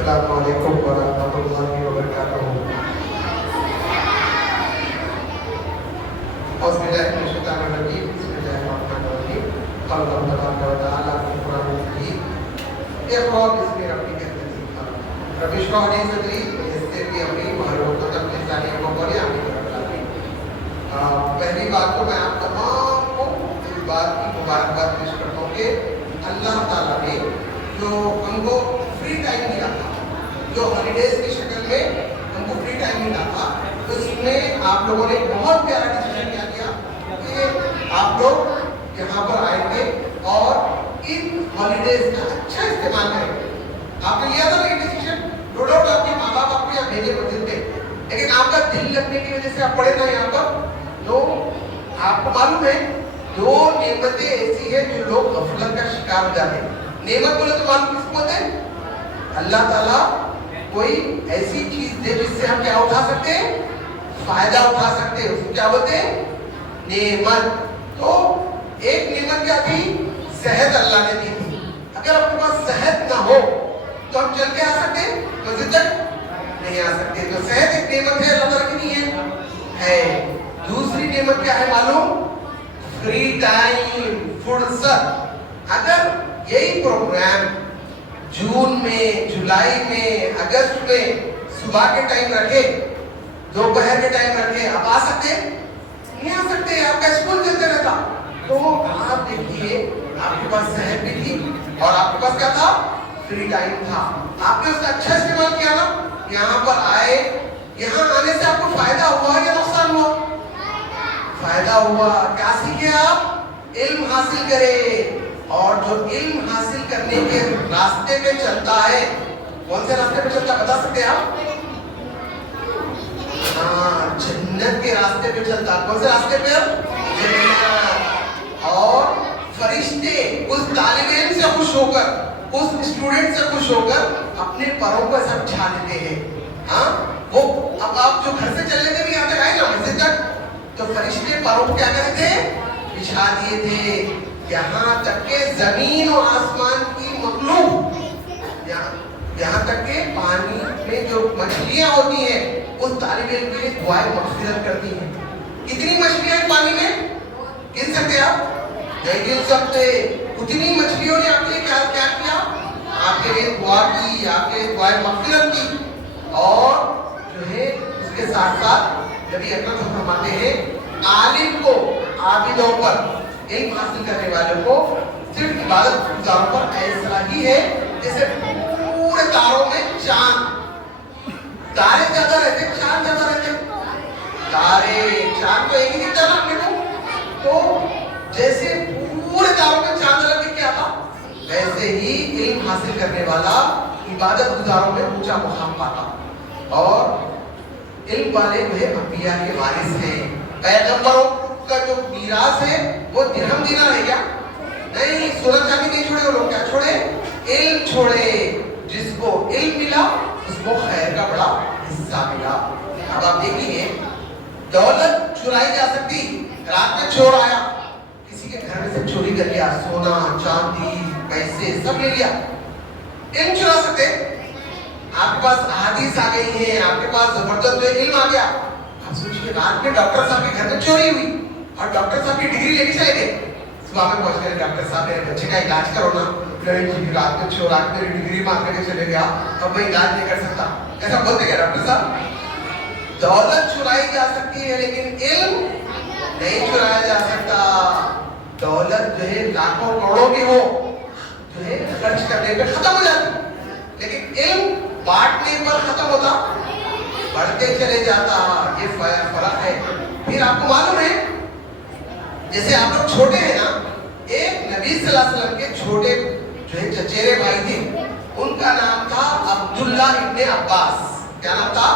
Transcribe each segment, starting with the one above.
السلام علیکم ورحمۃ اللہ وبرکاتہ۔ اعوذ باللہ من الشیطان الرجیم، بسم اللہ الرحمن الرحیم۔ قال اللہ تبارک و تعالی فی القرآن المجید اقرأ باسم ربک الذی خلق رب اشرح لی صدری ویسر لی امری واحلل عقدۃ من لسانی یفقهوا قولی آمین یا رب العالمین۔ پہلی بات تو میں آپ تمام کو اس بات کی مبارکباد پیش کرتا ہوں کہ اللہ تعالیٰ نے جو ہم کو فری ٹائم دیا تھا، جو ہالیڈیز کی شکل میں ہم کو فری ٹائم ملا تھا، اس میں آپ لوگوں نے بہت پیارا ڈیسیژن کیا کہ آپ لوگ یہاں پر آئیں گے اور ان ہالیڈیز کا اچھا استعمال کریں گے۔ آپ نے لیا تھا نا یہ ڈیسیژن، نو ڈاؤٹ آپ کے ماں باپ آپ کو یہاں بھیجے مسجد میں، لیکن آپ کا دل لگنے کی وجہ سے آپ پڑھے نا یہاں پر، تو آپ کو معلوم ہے دو نعمتیں ایسی ہیں جو لوگ غفلت کا شکار ہو جاتے ہیں۔ نعمت بولے تو معلوم کس کو ہوتے ہیں؟ اللہ تعالیٰ کوئی ایسی چیز دے جس سے ہم کیا اٹھا سکتے ہیں؟ فائدہ اٹھا سکتے ہیں، اس کو کیا بولتے ہیں؟ نعمت۔ تو ایک نعمت کیا تھی؟ صحت اللہ نے دی تھی۔ اگر آپ کے پاس صحت نہ ہو تو ہم چل کے آ سکتے ہیں؟ مسجد تک نہیں آ سکتے۔ تو صحت ایک نعمت ہے اللہ تعالیٰ کی نہیں ہے۔ دوسری نعمت کیا ہے معلوم؟ فری ٹائم، فرصت۔ اگر یہی پروگرام جون میں، جولائی میں، اگست میں صبح کے ٹائم رکھے، دوپہر کے ٹائم رکھے، آپ آ سکتے نہیں آ سکتے، آپ کا اسکول چلتے رہتا۔ تو آپ دیکھیے آپ کے پاس صحت بھی تھی اور آپ کے پاس کیا تھا؟ فری ٹائم تھا۔ آپ نے اس کا اچھا استعمال کیا نا، یہاں پر آئے، یہاں آنے سے آپ کو فائدہ ہوا یا نقصان ہوا؟ فائدہ ہوا۔ کیا سیکھے آپ؟ علم حاصل کرے، اور جو علم حاصل کرنے کے راستے پہ چلتا ہے، کون سے راستے پہ چلتا ہے بتا سکتے ہیں آپ؟ ہاں، جنت کے راستے پہ چلتا۔ کون سے راستے پہ؟ جنت۔ اور فرشتے اس طالب علم سے خوش ہو کر، اس اسٹوڈنٹ سے خوش ہو کر اپنے پروں کو سب چھا دیتے ہیں۔ ہاں، وہ اب آپ جو گھر سے چل لیتے بھی یہاں تک آئے نا مسجد تک، تو فرشتے پروں کو کیا کرتے تھے؟ بچھا دیے تھے۔ یہاں تک کہ زمین و آسمان کی مخلوق، یہاں تک کہ پانی میں جو مچھلیاں ہوتی ہیں اس طالب علم کے لیے دعائیں مغفرت کرتی ہیں۔ کتنی مچھلیاں ہیں پانی میں؟ گن سکتے آپ؟ نہیں گن سکتے۔ اتنی مچھلیوں نے آپ کے لیے کیا کیا؟ آپ کے لیے دعا کی، آپ کے لیے دعائیں مغفرت کی۔ اور جو ہے اس کے ساتھ ساتھ نبی اکرم فرماتے ہیں عالم کو، عابدوں پر، علم حاصل کرنے والوں کو صرف عبادت گزاروں پر ایسا ہی ہے جیسے پورے تاروں میں چاند۔ تارے زیادہ رہتے، چاند زیادہ رہتے۔ تارے، چاند تو ایک ہی دکھتا نا اپنے کو، تو جیسے پورے تاروں میں چاند لگ کے کیا تھا، ویسے ہی علم حاصل کرنے والا عبادت گزاروں میں اونچا مقام پاتا۔ اور علم والے جو ہے انبیاء کے وارث ہیں۔ پیغمبروں کا جو میراث ہے وہ درہم دینار ہے کیا؟ نہیں، سونا چاندی نہیں چھوڑے وہ لوگ، کیا چھوڑے؟ علم چھوڑے۔ جس کو علم ملا اس کو خیر کا بڑا حصہ ملا۔ اب آپ دیکھیے دولت چرائی جا سکتی، رات میں چور آیا، کسی کے گھر میں سے چوری کر لیا، سونا چاندی پیسے سب لے لیا، علم چرا سکتے؟ آپ کے پاس احادیث آ گئی ہیں، آپ کے پاس زبردست علم آ گیا۔ آپ سوچیے رات میں ڈاکٹر صاحب کے گھر میں چوری ہوئی اور ڈاکٹر صاحب کی ڈگری لے کے چلے گئے۔ صبح میں پہنچ گئے، ڈاکٹر صاحب میرے بچے کا علاج کرو نا۔ نہیں، رات میں چور آ کے میری ڈگری مار کر کے چلے گیا، اب میں علاج نہیں کر سکتا۔ ایسا بولتے کیا ڈاکٹر صاحب؟ دولت چرائی جا سکتی ہے لیکن علم نہیں چرایا جا سکتا۔ دولت جو ہے لاکھوں کروڑوں بھی ہو، جو ہے خرچ کرنے پہ ختم ہو جاتی، لیکن علم بانٹنے پر ختم ہوتا، بڑھتے چلے جاتا۔ یہ فرق ہے۔ پھر آپ کو معلوم ہے جیسے آپ لوگ چھوٹے ہیں نا، ایک نبی صلی اللہ علیہ وسلم کے چھوٹے جو ہے چچیرے بھائی تھے، ان کا نام تھا عبداللہ ابن عباس۔ کیا نام تھا؟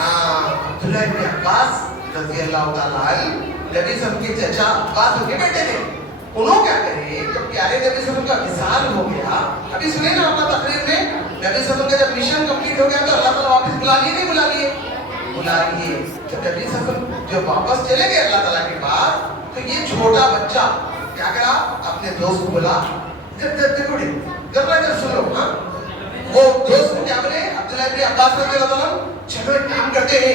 عبداللہ ابن عباس رضی اللہ تعالیٰ عنہ، نبی صلی اللہ علیہ وسلم کے چچا عباس ان کے بیٹے تھے۔ انہوں کیا کرے، جب پیارے نبی صلی اللہ علیہ وسلم کا وصال ہو گیا، ابھی سنیں نا اپنا تقریر میں، نبی صلی اللہ علیہ وسلم کا جب مشن کمپلیٹ ہو گیا تو اللہ تعالیٰ واپس بلا لیے، نہیں بلا لیے؟ بلا لیے۔ جب نبی صلی اللہ علیہ وسلم جب واپس چلے گئے اللہ تعالیٰ کے پاس، تو یہ چھوٹا بچہ کیا کرا، اپنے دوست کو بولا، جب دیکھو ذرا ادھر سنو، ہاں ابن عباس رضی اللہ عنہ چلو ایک کام کرتے ہیں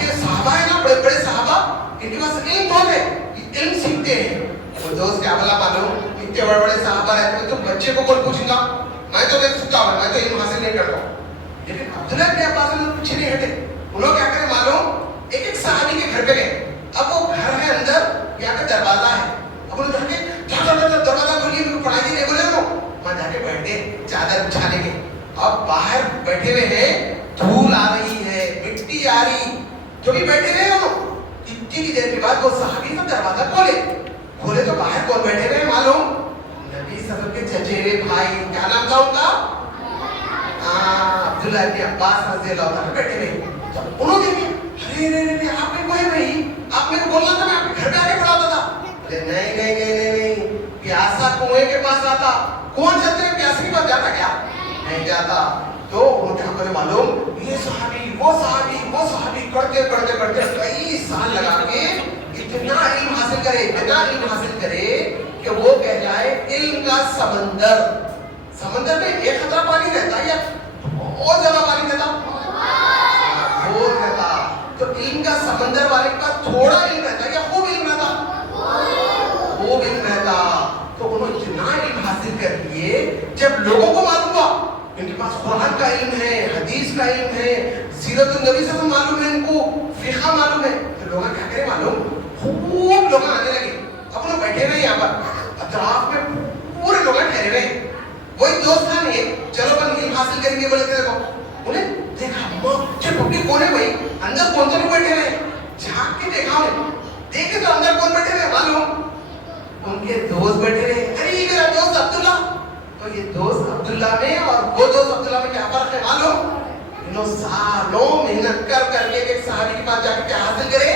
کے صحابہ ہے نا بڑے بڑے صحابہ ان کے پاس علم بہت ہے علم سیکھتے ہیں. وہ دوست کیا بولا معلوم اتنے بڑے بڑے صحابہ رہتے ہیں تو بچے کو کون پوچھیں گا میں تو نہیں سکتا ہوں میں تو علم حاصل نہیں کرتا ہوں. لیکن عبداللہ ابن عباس نے پیچھے نہیں ہٹے. انہوں کیا کرے معلوم ایک ایک صحابی کے گھر پہ گئے. اب وہ گھر ہے اندر یا کا دروازہ ہے. اب انہوں جا کے دروازہ کھولیے میرے کو پڑھائی نہیں بولے نا وہاں جا کے بیٹھ گئے چادر بچھا لیں گے. اب باہر بیٹھے ہوئے ہیں دھول آ رہی ہے مٹی آ رہی جو بھی بیٹھے ہوئے ہو اتنی کی دیر کے بعد وہ صحابی کا دروازہ کھولے تو باہر کون بیٹھے ہوئے معلوم نبی صلی اللہ علیہ وسلم کے چچیرے بھائی کیا نام تھا ان کا عبداللہ ابن عباس رضی اللہ عنہ بیٹھے ہوئے. انہوں دیکھے ارے آپ نے کوئی بھائی آپ میرے کو بولنا تھا میں آپ کے گھر پہ آ کے پڑھاتا تھا. نہیں پیاسا کنویں کے پاس آتا کون چلتے ہیں پیاسے کے پاس جاتا کیا نہیں جاتا. تو انہوں کیا کرے معلوم یہ صحابی کرتے کئی سال لگا کے اتنا علم حاصل کرے کہ وہ کہلائے علم کا سمندر میں ایک خطرہ پانی رہتا یا اور زیادہ پانی رہتا بہت رہتا. تو علم کا سمندر والے کا تھوڑا علم رہتا یا خوب علم رہتا. تو انہوں اتنا علم حاصل کر لیے جب لوگوں کو معلوم ہوا ان کے پاس قرآن کا علم ہے حدیث کا علم ہے سیرت النبی صلی اللہ علیہ وسلم معلوم ہے ان کو فقہ معلوم ہے تو لوگ کیا کرے معلوم خوب لوگ آنے لگے. اب لوگ بیٹھے رہے یہاں پر اطراف میں پورے لوگ ٹھہرے رہے. وہی دوست تھا نہیں چلو اپن علم حاصل کریں گے بولے تھے انہیں دیکھا جب پبلک کون ہے بھائی اندر کون سے لوگ بیٹھے رہے جھانک کے دیکھا انہیں دیکھے تو اندر کون بیٹھے رہے معلوم ان کے دوست بیٹھے رہے. ارے یہ میرا دوست عبداللہ. تو یہ دوست عبداللہ میں اور وہ دوست عبداللہ میں کیا فرق ہے معلوم انہوں سالوں محنت کر کے ایک صحابی کے پاس جا کے کیا حاصل کرے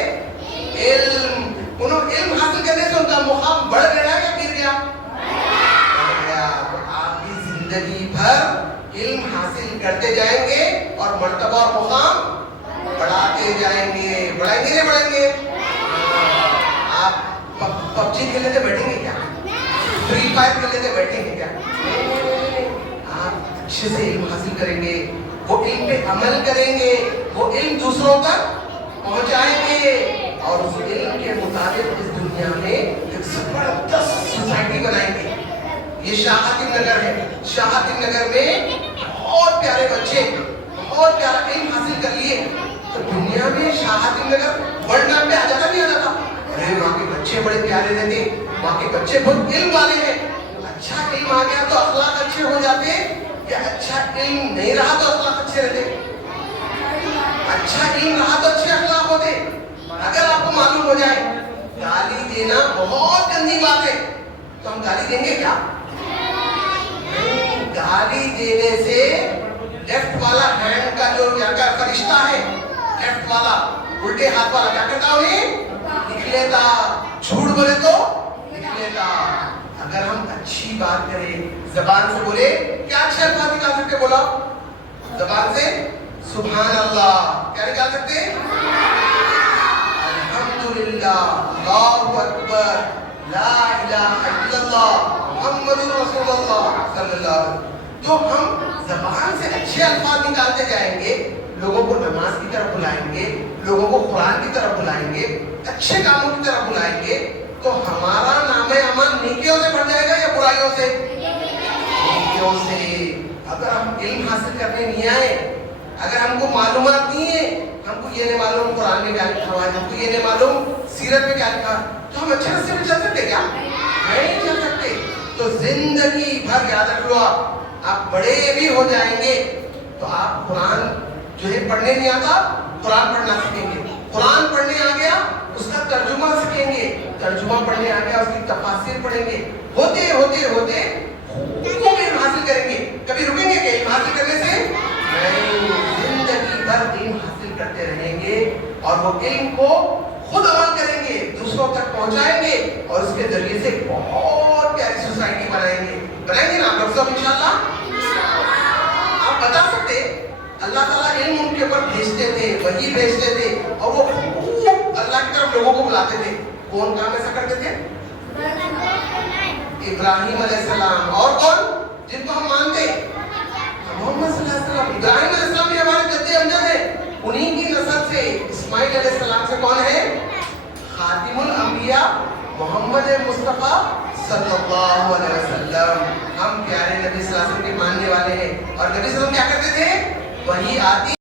علم. انہوں علم حاصل کرنے سے ان کا مقام بڑھ گیا یا گر گیا بڑھ گیا. تو آپ بھی زندگی بھر علم حاصل کرتے جائیں گے اور مرتبہ اور مقام بڑھاتے جائیں گے. بڑھائیں گے آپ پب جی کھیلنے سے بیٹھیں گے کیا فری فائر کھیلنے سے بیٹھیں گے کیا آپ اچھے سے علم حاصل کریں گے وہ علم پہ عمل کریں گے وہ علم دوسروں تک پہنچائیں گے اور اس علم کے مطابق اس دنیا میں ایک زبردست سوسائٹی بنائیں گے. یہ شاہدین نگر ہے. شاہدین نگر میں بہت پیارے بچے بہت پیارا علم حاصل کر لیے تو دنیا میں شاہدین نگر ورلڈ میپ پہ آ جاتا نہیں آ جاتا. ارے وہاں کے بچے بڑے پیارے رہتے وہاں کے بچے بہت علم والے ہیں. اچھا علم آ گیا تو اخلاق اچھے ہو جاتے یا اچھا علم نہیں رہا تو اخلاق اچھے رہتے. اچھا علم رہا تو اچھے اخلاق ہوتے. اگر آپ کو معلوم ہو جائے گالی دینا بہت گندی بات ہے تو ہم گالی دیں گے کیا نہیں. گالی دینے سے لیفٹ والا ہینڈ کا جو یہاں کا فرشتہ ہے لیفٹ والا الٹے ہاتھ والا کیا کرتا انہیں لکھ لیتا. جھوٹ بولے تو لکھ لیتا. اگر ہم اچھی بات کریں زبان سے بولے کیا اچھے الفاظ نکال سکتے بولا زبان سے سبحان اللہ کیا نکال سکتے الحمدللہ اللہ اکبر لا الہ الا اللہ محمد رسول اللہ صلی اللہ علیہ وسلم. تو ہم زبان سے اچھے الفاظ نکالتے جائیں گے لوگوں کو نماز کی طرف بلائیں گے لوگوں کو قرآن کی طرف بلائیں گے اچھے کاموں کی طرف بلائیں گے تو ہمارا نام امان نیکیوں سے بڑھ جائے گا یا برائیوں سے نیکیوں سے. اگر ہم علم حاصل کرنے نہیں آئے اگر ہم کو معلومات نہیں ہے ہم کو یہ نہیں معلوم قرآن میں کیا لکھا ہوا ہے ہم کو یہ نہیں معلوم سیرت میں کیا لکھا تو ہم اچھے راستے میں چل سکتے کیا نہیں چل سکتے. تو زندگی بھر یاد رکھ لو آپ بڑے بھی ہو جائیں گے تو آپ قرآن جو ہے پڑھنے نہیں آتا قرآن پڑھنا سیکھیں گے. قرآن پڑھنے آ گیا اس کا ترجمہ سیکھیں گے. ترجمہ پڑھنے آ گیا اس کی تفاسیر پڑھیں گے. ہوتے ہوتے ہوتے خوب علم حاصل کریں گے. کبھی رکیں گے کہ علم حاصل کرنے سے نہیں. زندگی بھر علم حاصل کرتے رہیں گے اور وہ علم کو خود عمل کریں گے دوسروں تک پہنچائیں گے اور اس کے ذریعے سے بہت پیاری سوسائٹی بنائیں گے نا آپ لوگ سب انشاءاللہ. آپ بتا سکتے اللہ تعالیٰ علم ان کے اوپر بھیجتے تھے وحی بھیجتے تھے اور وہ خوب اللہ کی طرف لوگوں کو بلاتے تھے. کون کام ایسا کرتے تھے ابراہیم علیہ السلام اور کون جن کو ہم مانتے محمد صلی اللہ علیہ وسلم. ابراہیم علیہ السلام انہی کی نسل سے اسماعیل علیہ السلام سے کون ہے؟ خاتم الانبیاء محمد مصطفیٰ صلی اللہ علیہ وسلم. ہم پیارے نبی صلی اللہ علیہ وسلم کے ماننے والے ہیں. اور نبی صلی اللہ علیہ وسلم کیا کرتے تھے؟ وہی آتی